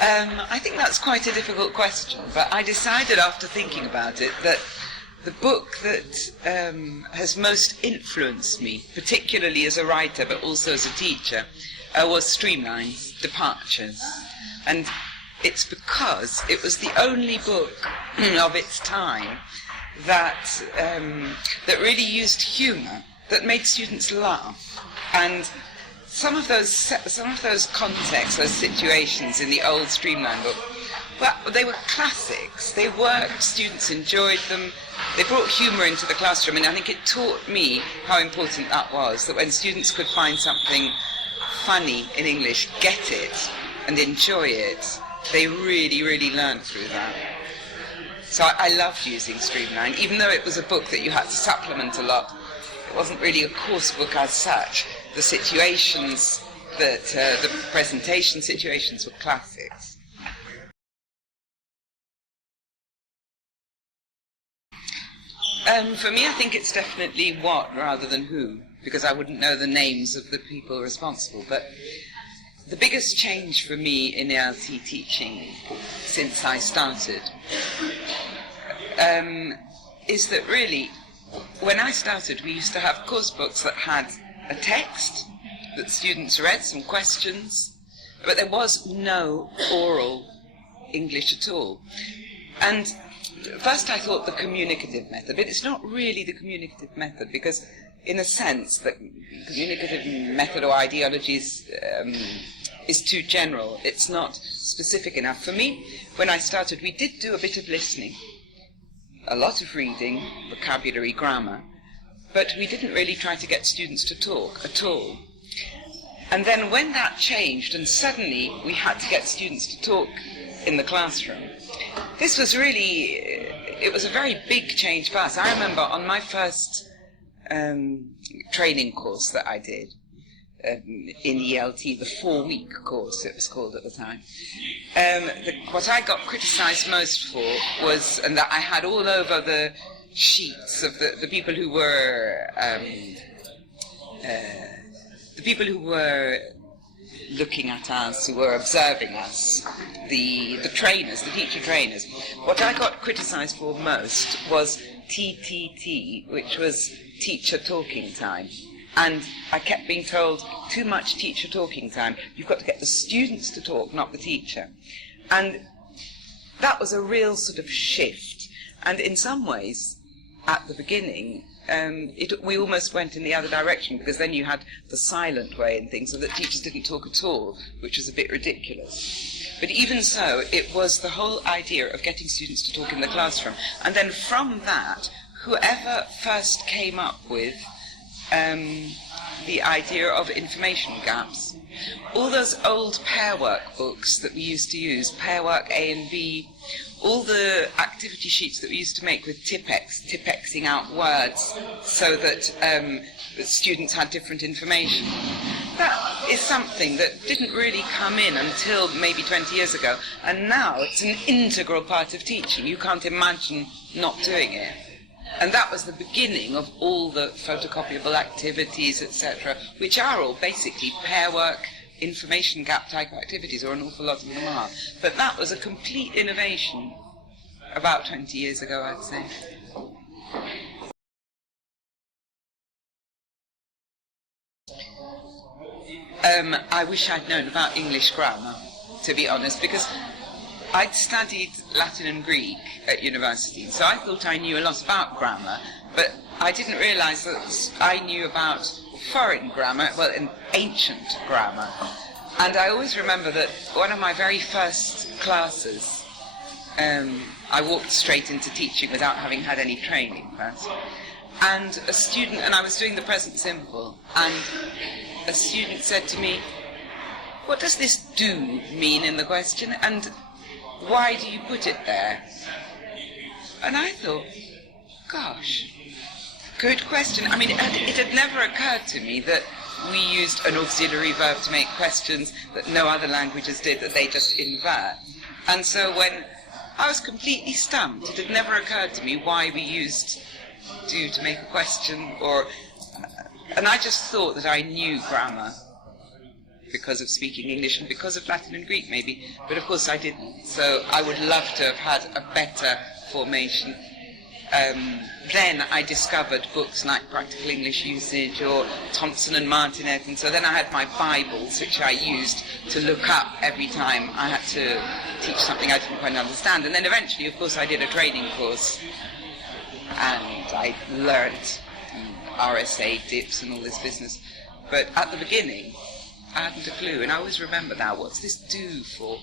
I think that's quite a difficult question, but I decided after thinking about it that the book that has most influenced me, particularly as a writer but also as a teacher, was Streamline's Departures. And it's because it was the only book of its time that really used humour, that made students laugh. And some of those contexts, those situations in the old Streamline book, well, they were classics. They worked, students enjoyed them, they brought humour into the classroom, and I think it taught me how important that was, that when students could find something funny in English, get it, and enjoy it, they really, really learned through that. So I loved using Streamline, even though it was a book that you had to supplement a lot. It wasn't really a course book as such. The situations, the presentation situations were classics. For me, I think it's definitely what rather than who, because I wouldn't know the names of the people responsible. But the biggest change for me in LT teaching since I started is that really, when I started, we used to have course books that had a text that students read, some questions, but there was no oral English at all. And first I thought the communicative method, but it's not really the communicative method, because in a sense the communicative method or ideology is too general. It's not specific enough. For me, when I started, we did do a bit of listening, a lot of reading, vocabulary, grammar, but we didn't really try to get students to talk at all. And then when that changed and suddenly we had to get students to talk in the classroom, this was really, it was a very big change for us. I remember on my first training course that I did in ELT, the 4-week course it was called at the time, what I got criticised most for was, and that I had all over the sheets of the people who were looking at us, who were observing us, the trainers, the teacher trainers. What I got criticised for most was TTT, which was teacher talking time. And I kept being told, too much teacher talking time. You've got to get the students to talk, not the teacher. And that was a real sort of shift. And in some ways, at the beginning, we almost went in the other direction, because then you had the silent way and things, so that teachers didn't talk at all, which was a bit ridiculous. But even so, it was the whole idea of getting students to talk in the classroom. And then from that, whoever first came up with the idea of information gaps, all those old pair work books that we used to use, pair work A and B, all the activity sheets that we used to make with Tippexing out words so that the students had different information. That is something that didn't really come in until maybe 20 years ago, and now it's an integral part of teaching. You can't imagine not doing it. And that was the beginning of all the photocopyable activities, etc., which are all basically pair work, information gap type activities, or an awful lot of them are. But that was a complete innovation about 20 years ago, I'd say. I wish I'd known about English grammar, to be honest, because I'd studied Latin and Greek at university, so I thought I knew a lot about grammar, but I didn't realise that I knew about foreign grammar, well, in ancient grammar. And I always remember that one of my very first classes, I walked straight into teaching without having had any training first. And a student, and I was doing the present simple, and a student said to me, "What does this 'do' mean in the question, and why do you put it there?" And I thought, gosh, good question. I mean, it had never occurred to me that we used an auxiliary verb to make questions that no other languages did, that they just invert. And so when I was completely stumped, it had never occurred to me why we used do to make a question, and I just thought that I knew grammar. because of speaking English and because of Latin and Greek maybe, but of course I didn't. So I would love to have had a better formation. Then I discovered books like Practical English Usage or Thompson and Martinet, and so then I had my Bibles, which I used to look up every time I had to teach something I didn't quite understand. And then eventually, of course, I did a training course, and I learnt RSA, dips and all this business. But at the beginning, I hadn't a clue, and I always remember now, what's this do for?